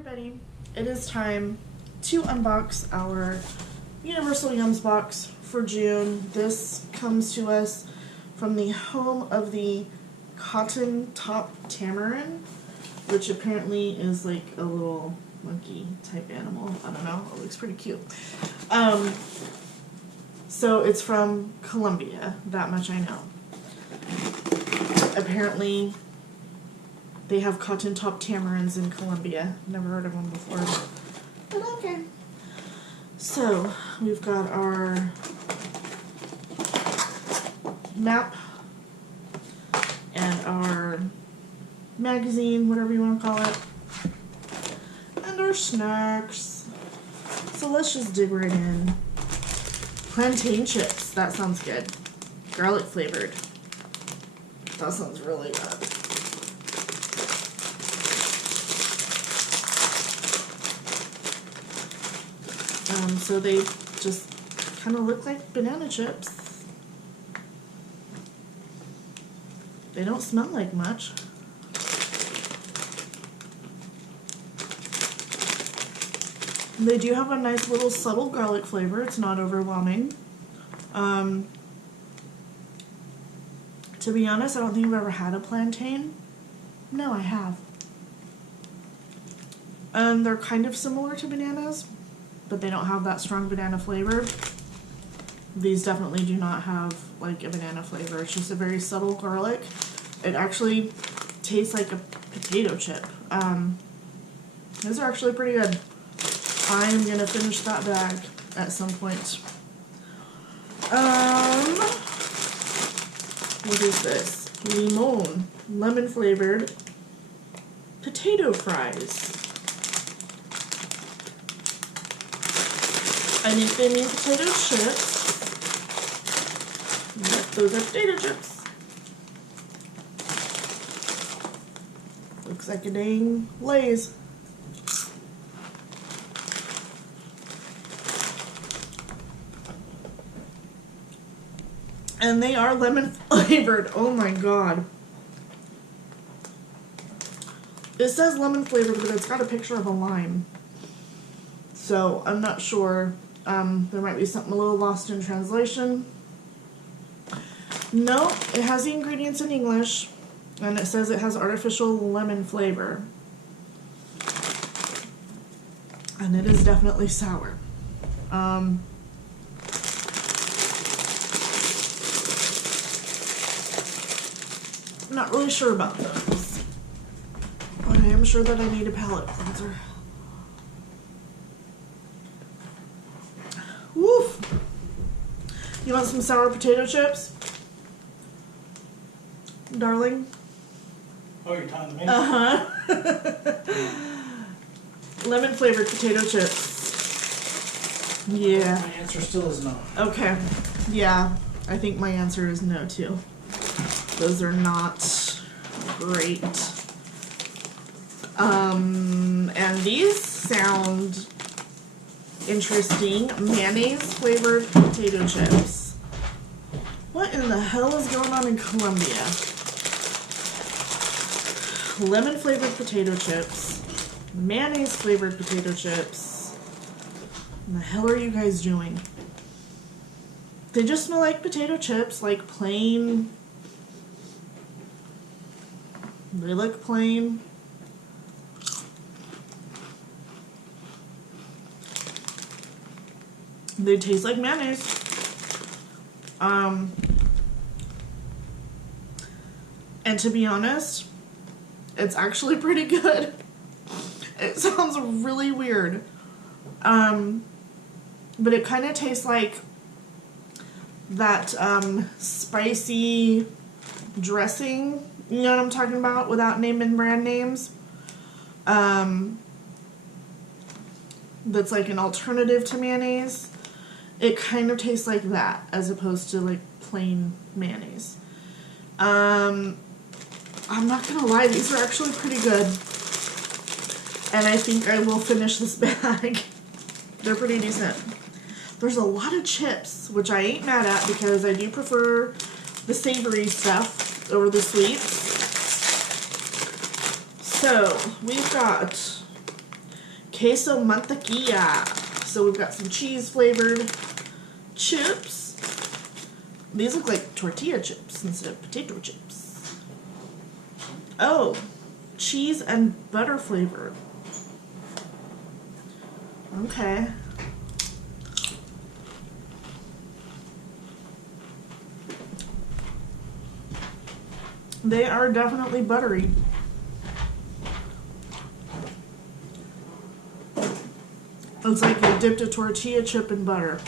everybody, it is time to unbox our Universal Yums box for June. This comes to us from the home of the cotton top tamarin, which apparently is like a little monkey type animal. I don't know, it looks pretty cute. So it's from Colombia, that much I know. Apparently they have cotton top tamarins in Colombia. Never heard of them before, but okay. So we've got our map and our magazine, whatever you want to call it, and our snacks. So let's just dig right in. Plantain chips, that sounds good. Garlic flavored. That sounds really good. So they just kind of look like banana chips. They don't smell like much. They do have a nice little subtle garlic flavor. It's not overwhelming. To be honest, I don't think I've ever had a plantain. No, I have. And they're kind of similar to bananas, but they don't have that strong banana flavor. These definitely do not have like a banana flavor. It's just a very subtle garlic. It actually tastes like a potato chip. These are actually pretty good. I'm gonna finish that bag at some point. What is this? Lemon flavored potato fries. I think they mean potato chips. Yep, those are potato chips. Looks like a dang Lay's. And they are lemon flavored. Oh my god. It says lemon flavored, but it's got a picture of a lime. So I'm not sure. There might be something a little lost in translation. No, it has the ingredients in English, and it says it has artificial lemon flavor. And it is definitely sour. Not really sure about those, but I am sure that I need a palate cleanser. Woof! You want some sour potato chips, darling? Oh, you're telling me? Uh-huh. Lemon flavored potato chips. Yeah. My answer still is no. Okay. Yeah, I think my answer is no too. Those are not great. And these sound interesting. Mayonnaise flavored potato chips. What in the hell is going on in Colombia? Lemon flavored potato chips. Mayonnaise flavored potato chips. What the hell are you guys doing? They just smell like potato chips, like plain. They look plain. They taste like mayonnaise. And to be honest, it's actually pretty good. It sounds really weird. But it kind of tastes like that spicy dressing. You know what I'm talking about, without naming brand names? That's like an alternative to mayonnaise. It kind of tastes like that, as opposed to like plain mayonnaise. I'm not gonna lie, these are actually pretty good. And I think I will finish this bag. They're pretty decent. There's a lot of chips, which I ain't mad at because I do prefer the savory stuff over the sweets. So we've got queso mantequilla. So we've got some cheese flavored chips. These look like tortilla chips instead of potato chips. Oh, cheese and butter flavored. Okay. They are definitely buttery. It's like you dipped a tortilla chip in butter.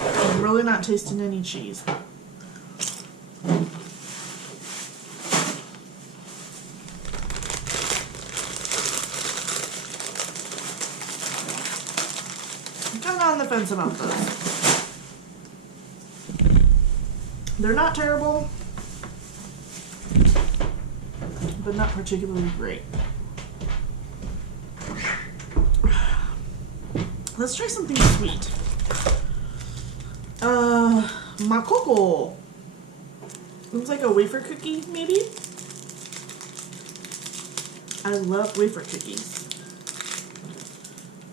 I'm really not tasting any cheese. I'm kind of on the fence about those. They're not terrible, but not particularly great. Let's try something sweet. Makoko. Looks like a wafer cookie, maybe? I love wafer cookies.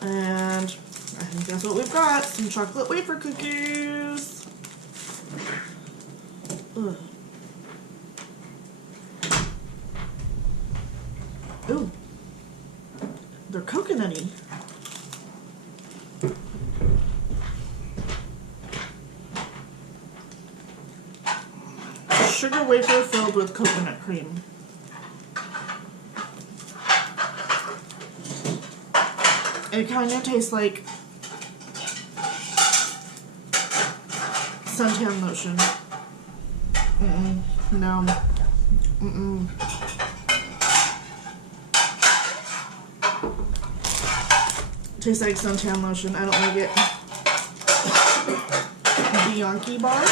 And I think that's what we've got. Some chocolate wafer cookies. Ugh. Ooh. They're coconutty. Sugar wafer filled with coconut cream. It kind of tastes like suntan lotion. No. Tastes like suntan lotion. I don't like it. Bianchi bar.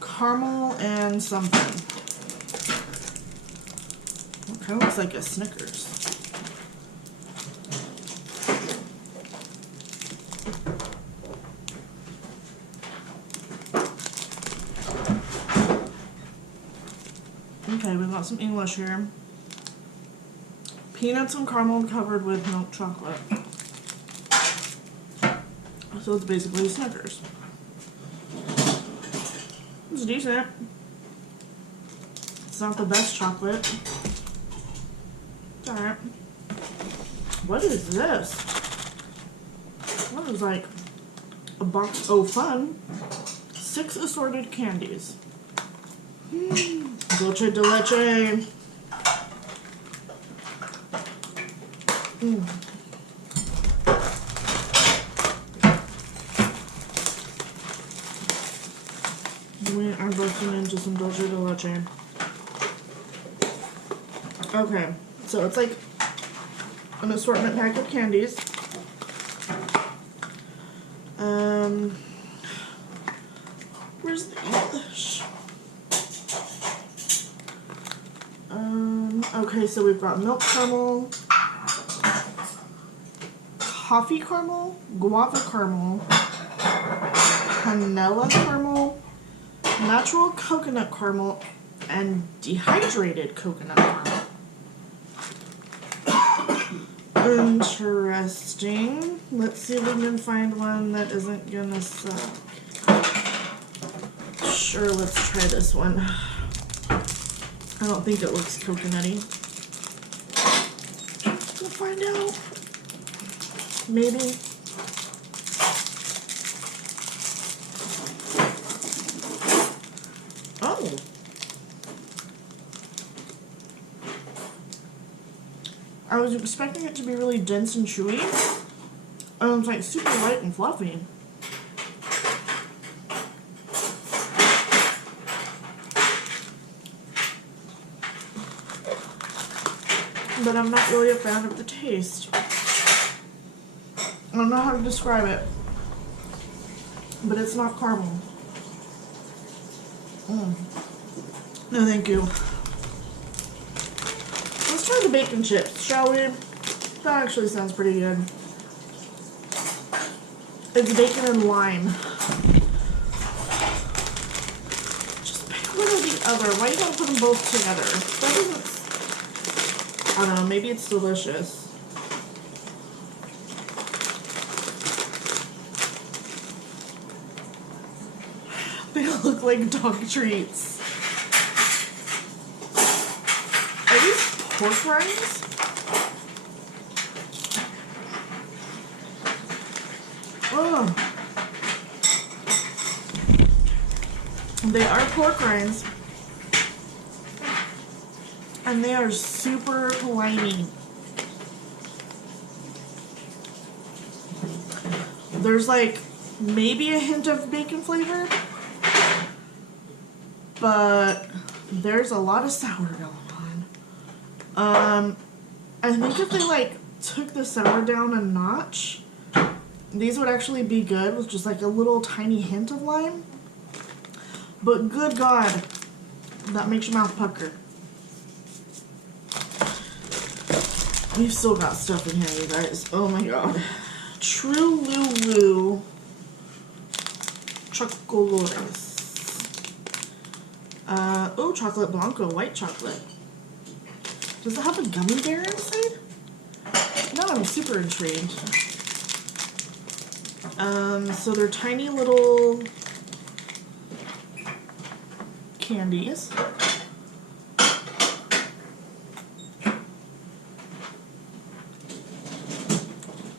Caramel and something. It kind of looks like a Snickers. Okay, we've got some English here. Peanuts and caramel covered with milk chocolate. So it's basically Snickers. It's decent. It's not the best chocolate. It's alright. What is this? What is like a box? Oh, fun. 6 assorted candies. Dulce de leche. We are bursting into some dulce de leche. Okay, so it's like an assortment pack of candies. Where's the English? Okay, so we've got milk caramel, coffee caramel, guava caramel, vanilla caramel, natural coconut caramel, and dehydrated coconut caramel. Interesting. Let's see if we can find one that isn't gonna suck. Sure, let's try this one. I don't think it looks coconutty. We'll find out. Maybe. Oh. I was expecting it to be really dense and chewy. It's like super light and fluffy. But I'm not really a fan of the taste. I don't know how to describe it. But it's not caramel. No, thank you. Let's try the bacon chips, shall we? That actually sounds pretty good. It's bacon and lime. Just other? Why you gotta put them both together? That doesn't... I don't know, maybe it's delicious. They look like dog treats. Are these pork rinds? Oh. They are pork rinds. And they are super slimy. There's like maybe a hint of bacon flavor, but there's a lot of sour going on. I think if they like took the sour down a notch, these would actually be good with just like a little tiny hint of lime. But good God, that makes your mouth pucker. We've still got stuff in here, you guys. Oh my God. True Lulu Chocolates. Oh, chocolate blanco, white chocolate. Does it have a gummy bear inside? Now I'm super intrigued. So they're tiny little candies.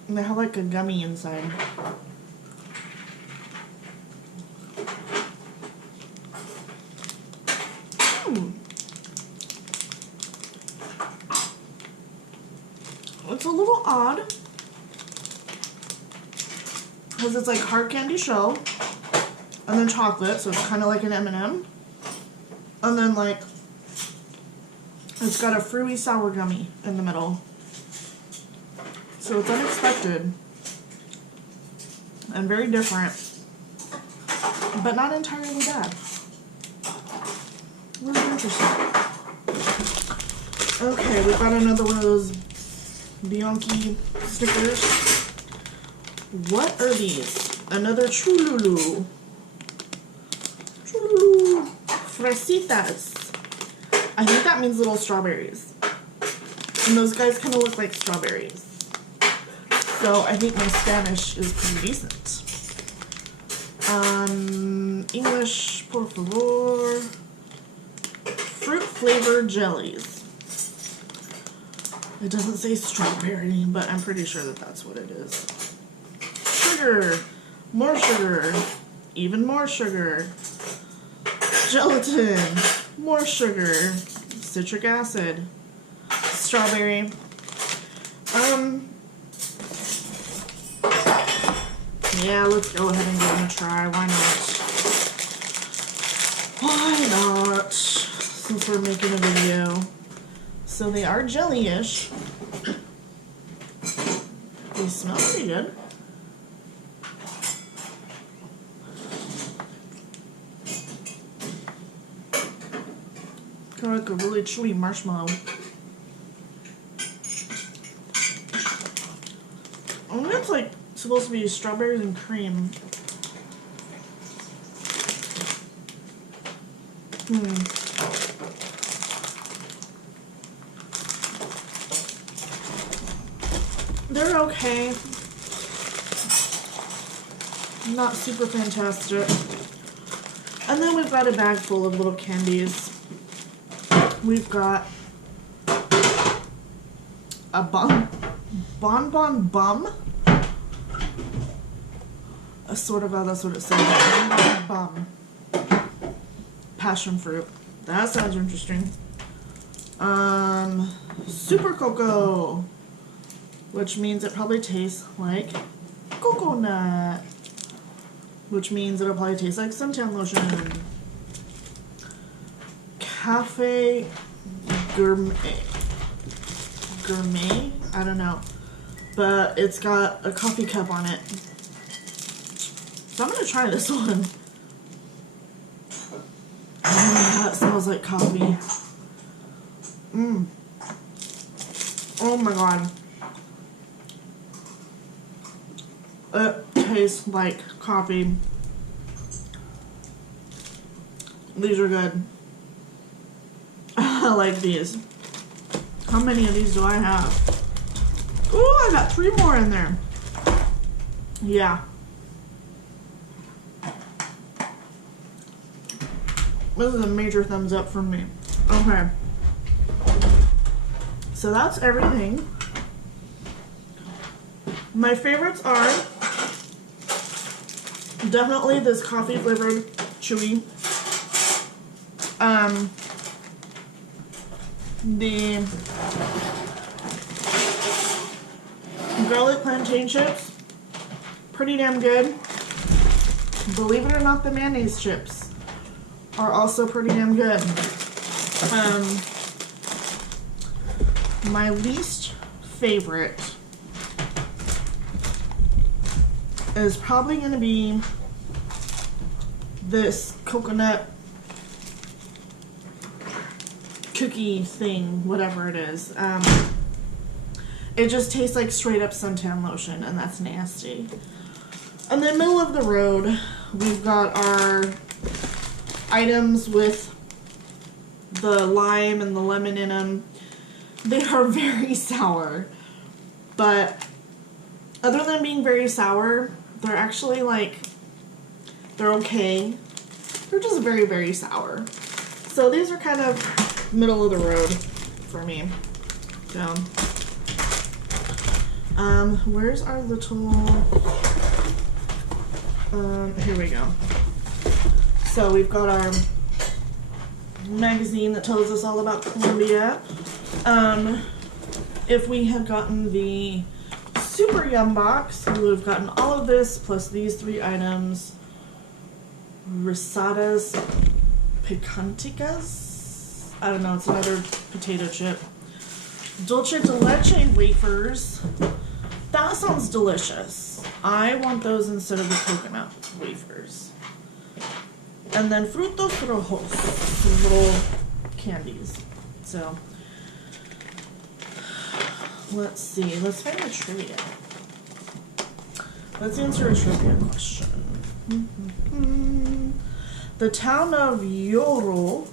And they have like a gummy inside. It's a little odd because it's like hard candy shell and then chocolate, so it's kind of like an M&M, and then like it's got a fruity sour gummy in the middle. So it's unexpected and very different, but not entirely bad. Really interesting. Okay, we've got another one of those Bianchi stickers. What are these? Another Chululu. Chululu. Fresitas. I think that means little strawberries. And those guys kind of look like strawberries. So I think my Spanish is pretty decent. English, por favor. Fruit flavored jellies. It doesn't say strawberry, but I'm pretty sure that that's what it is. Sugar, more sugar, even more sugar. Gelatin, more sugar, citric acid, strawberry. Yeah, let's go ahead and give them a try. Why not? Why not? Since we're making a video. So they are jelly-ish. They smell pretty good. Kind of like a really chewy marshmallow. I think it's like supposed to be strawberries and cream. They're okay. Not super fantastic. And then we've got a bag full of little candies. We've got a bonbon bum. Sort of, that's what it says. Bonbon bum. Passion fruit. That sounds interesting. Super cocoa, which means it probably tastes like coconut, which means it'll probably taste like suntan lotion. Cafe gourmet, I don't know, but it's got a coffee cup on it, so I'm gonna try this one. Oh, that smells like coffee. Oh my God. It tastes like coffee. These are good. gonna like these. How many of these do I have? Ooh, I got 3 more in there. Yeah. This is a major thumbs up from me. Okay. So that's everything. My favorites are definitely this coffee flavored chewy. The garlic plantain chips, pretty damn good. Believe it or not, the mayonnaise chips are also pretty damn good. My least favorite is probably going to be this coconut cookie thing, whatever it is. It just tastes like straight up suntan lotion, and that's nasty. In the middle of the road, we've got our items with the lime and the lemon in them. They are very sour, but other than being very sour, they're actually like, they're okay. They're just very, very sour. So these are kind of middle of the road for me. So, where's our little, here we go. So we've got our magazine that tells us all about Colombia. If we had gotten the Super Yum box, we would have gotten all of this plus these 3 items. Risadas picanticas. I don't know, it's another potato chip. Dulce de leche wafers. That sounds delicious. I want those instead of the coconut wafers. And then frutos rojos, some little candies. So, let's see. Let's find a trivia. Let's answer a trivia question. The town of Lloro,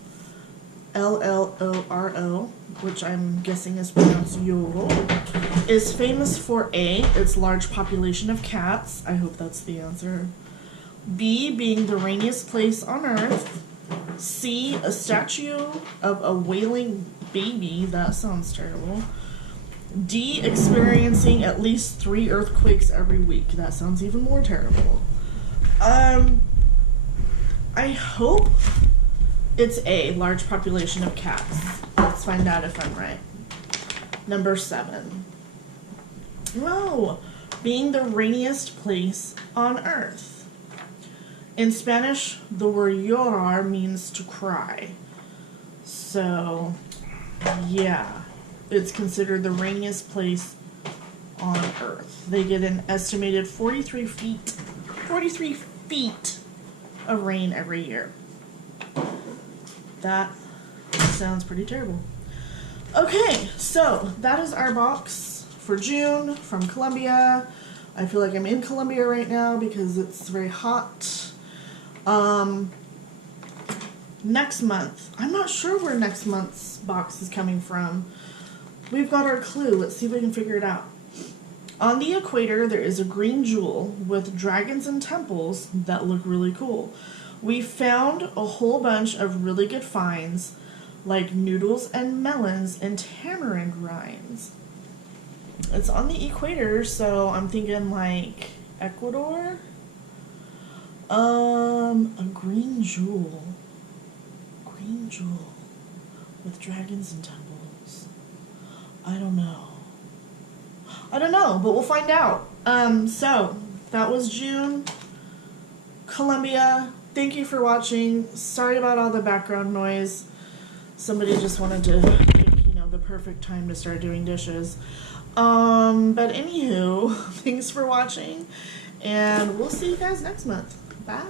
L-L-O-R-O, which I'm guessing is pronounced Lloro, is famous for A, its large population of cats. I hope that's the answer. B, being the rainiest place on earth. C, a statue of a wailing baby. That sounds terrible. D, experiencing at least 3 earthquakes every week. That sounds even more terrible. I hope it's A, large population of cats. Let's find out if I'm right. Number 7. No, being the rainiest place on earth. In Spanish, the word llorar means to cry. So, yeah, it's considered the rainiest place on earth. They get an estimated 43 feet of rain every year. That sounds pretty terrible. Okay, so that is our box for June from Colombia. I feel like I'm in Colombia right now because it's very hot. Next month, I'm not sure where next month's box is coming from. We've got our clue. Let's see if we can figure it out. On the equator, there is a green jewel with dragons and temples that look really cool. We found a whole bunch of really good finds, like noodles and melons and tamarind rinds. It's on the equator, so I'm thinking like Ecuador. A green jewel. Green jewel with dragons and temples. I don't know, but we'll find out. So that was June, Colombia. Thank you for watching. Sorry about all the background noise. Somebody just wanted to pick, the perfect time to start doing dishes. But anywho, thanks for watching, and we'll see you guys next month. Bye.